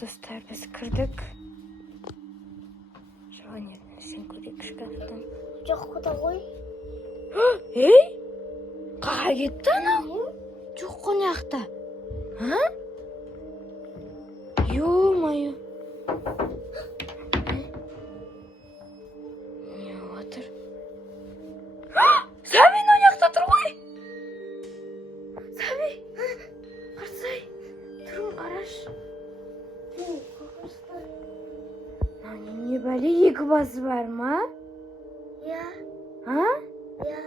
Достар, біз кірдік. Желание нәрсен көрейік шкафтан. Жоқ, құда ғой. Ей? Қаға кетті анау? Жоқ қонақта. Ё-моё. Не отыр? Сәбин ойнақта тұр ғой. Сәби, қарсай. Тұрың қараш. Не бәле, екі басы бар ма? Я. Я.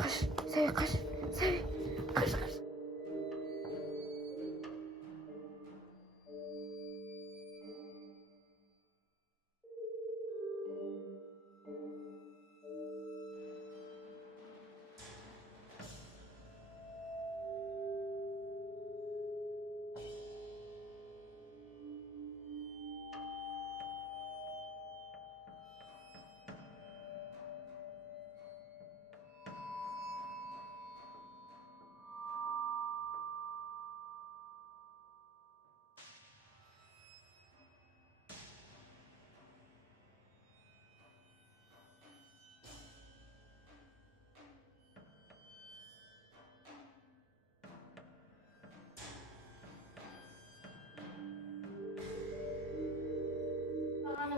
Қаш, Сәби, қаш. Сәби, қаш.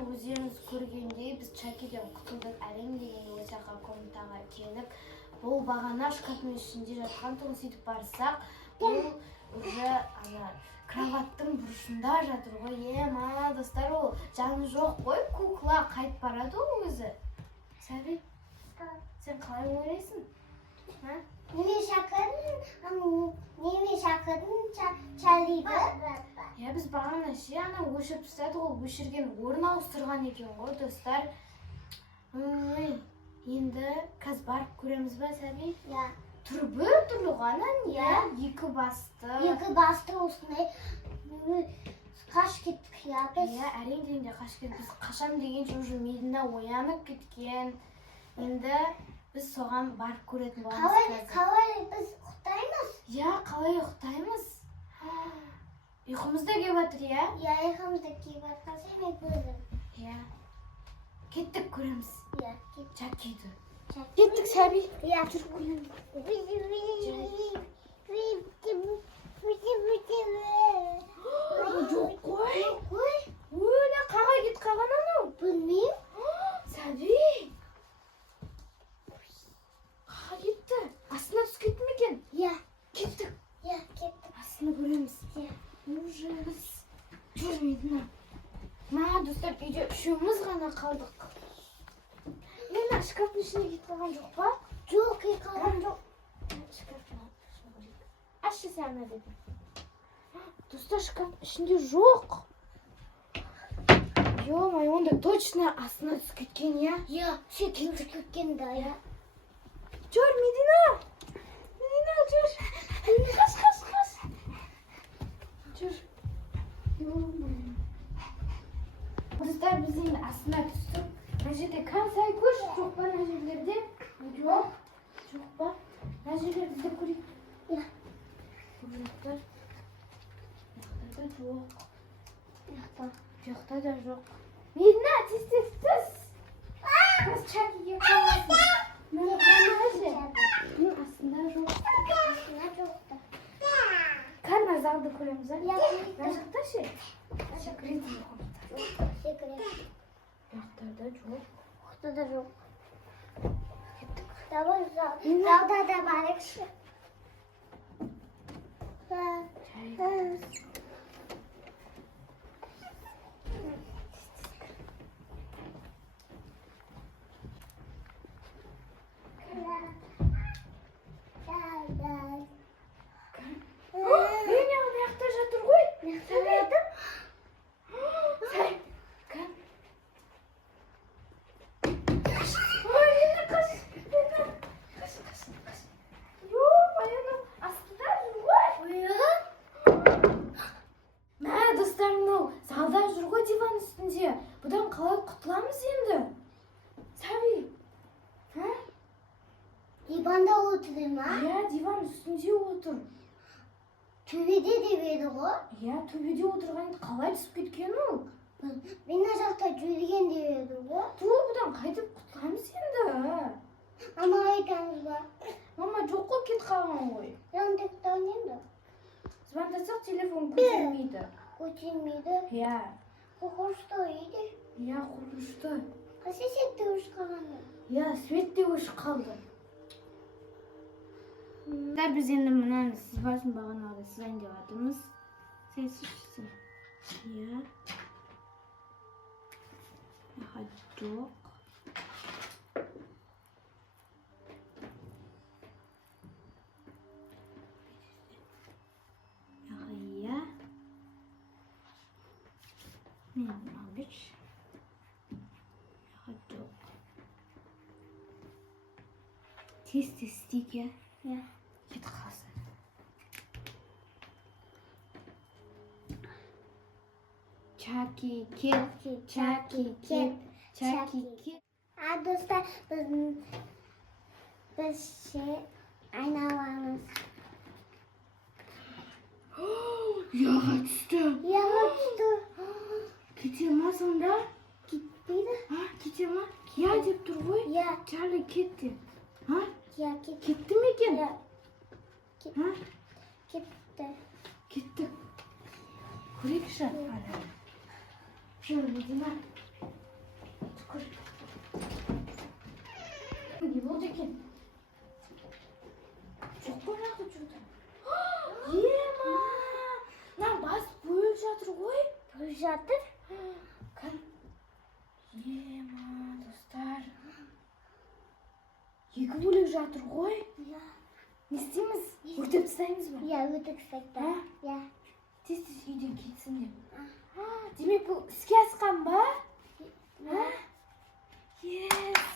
Өздеріңіз көргендей біз Чакиден құтылдық. Әлем деген өз жаққа комнатаға келіп, бұл бағана шкафтың ішінде жатқан тұғын сөйтіп барсақ, бұл уже кроваттың бұрышында жатыр ғой. Ма, достар, ол жаны жоқ қой, кукла қайт барады ол өзі. Сәби, сен қалай ойлайсың? Неме шақырдың чалиды? Біз бағана өшіріп тастады, ол өшірген орын ауыстырған екен ғой, достар. Енді қазір барып көреміз ба, Сәби? Я. Түрі бір-түрлі ғана, екі басты. Екі басты осындай қаш кеттік, біз. Әрең дегенде қаш кеттік. Біз қашам дегенше уже миына оянып кеткен. Енді біз соған барып көретін боламыз қазір. Қалай біз ұйықтаймыз? Қалай ұйықтаймыз? Ұйқымызда келіп жатыр, Ұйқымызда келіп жатқан мен көрдім. Кеттік көреміз. Кеттік. Кеттік, Сәби. Жүр көреміз. Жоқ қой. Өлі, қаға кет қаған анау? Білмейм. Сәби. Қаға кетті. Астына түсіп кетті ме екен? Кеттік. Кеттік. Астына көреміз. Ужас. Жүрмейді. Достар, үйде үшеуміз ғана қалдық. Мен шкафтың ішіне кетіп қалған жоқ па? Жоқ, кетіп қалған жоқ. Ашшы сәна дедім. Достар, шкафтың ішінде жоқ. Ё-май, онда точно астына түсіп кеткен, Все кетіп кеткен да, Жүр, Медина, жүр. Қаш. Жүр. Достар, біз енді астына түстік. Мына жерде қансай көш, жоқ па мына жерлерде? Жоқ па? Мына жерлерді іздеп көрейік. Жоқтар. Жоқтарда жоқ. Жоқта да жоқ. Медина, тез. Біз Чакиге қалмасын. Мені қалмашы. Мен астында жоқ. Карма залды көреміз, Мына жақта ше? Секретный комната. Жоқтарда жоқ. Жоқта жоқ. Давай залда да барайықшы. жатыр ғой. Залда жүр ғой диван үстінде. Бұдан қалай құтыламыз енді? Сәби. Диванда отыр ма? Диван үстінде отыр. Төбеде деп еді ғой. Иә, төбеде отырған қалай түсіп кеткен ол? Мен ана жақта жүрген деп едім ғой. Бұдан қайтып құтыламыз енді. Мамаға айтамыз ба? Мама жоқ қой, кетіп қалған ғой. Яндекста ойнаймын. Звондасақ телефон көтермейді. Көтермейді. Иә. Қорқынышты ойды. Иә, қорқынышты. Қасы сетте өшіп қалғанда. Иә, свет те өшіп қалды. Біз енді мынаны сіз барсын бағанағыда сызайын деп жатырмыз. Сен сызшы. Иә. Жоқ. Иә. Мен алғыш. Жоқ. Тез істейік, иә? Иә. Кет қалсын. Чаки, кет, чаки, кет, чаки, кет. Достар, біз айналамыз. Яға түсті. Яға түсті. Кете ма сонда? Кетпейді. Кете ма? Я деп тұр ғой. Я. Чарли кетті. Я кетті. Кетті ме екен? Я. Кетті. Кетті. Көрейікші. Шöyle Dina. Çıkır. Ne oldu ki? Çok oynadı çocuğum. Yema! Lan bas buyur жатыр ғой. Buyur жатыр? Kan. Yema dostlar. Екі бөлек жатыр ғой. Ya. Не істейміз? Өртеп тастаймыз ба? Ya өтіп тастайды. Ya. Тез-тез үйден кетсін деп. Демек бұл іске асқан ба? Yes!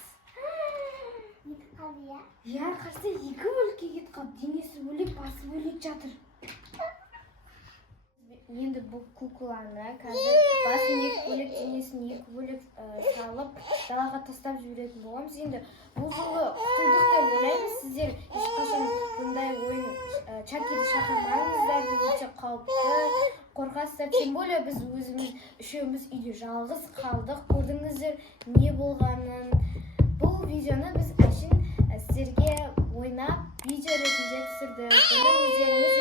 Кетіп қалды, я. Я қарсы екі бөлікке кетіп қалды. Денесі бөлек, басы бөлек жатыр. Енді бұл кукланы қазір басын екі бөлек, денесін екі бөлек салып, далаға тастап жіберетін боламыз. Енді бұл жолы құтылдық деп ойлаймыз. Сіздер ешқашан бұндай ойын Чакиді шақырмаңыздар, бұл өте қауіпті. Қорқасыздар, тем более біз өзіміз үшеуміз үйде жалғыз қалдық. Көрдіңіздер не болғанын. Бұл видеоны біз әшін сіздерге ойнап видео ретінде түсірдік. Оны өздеріңіз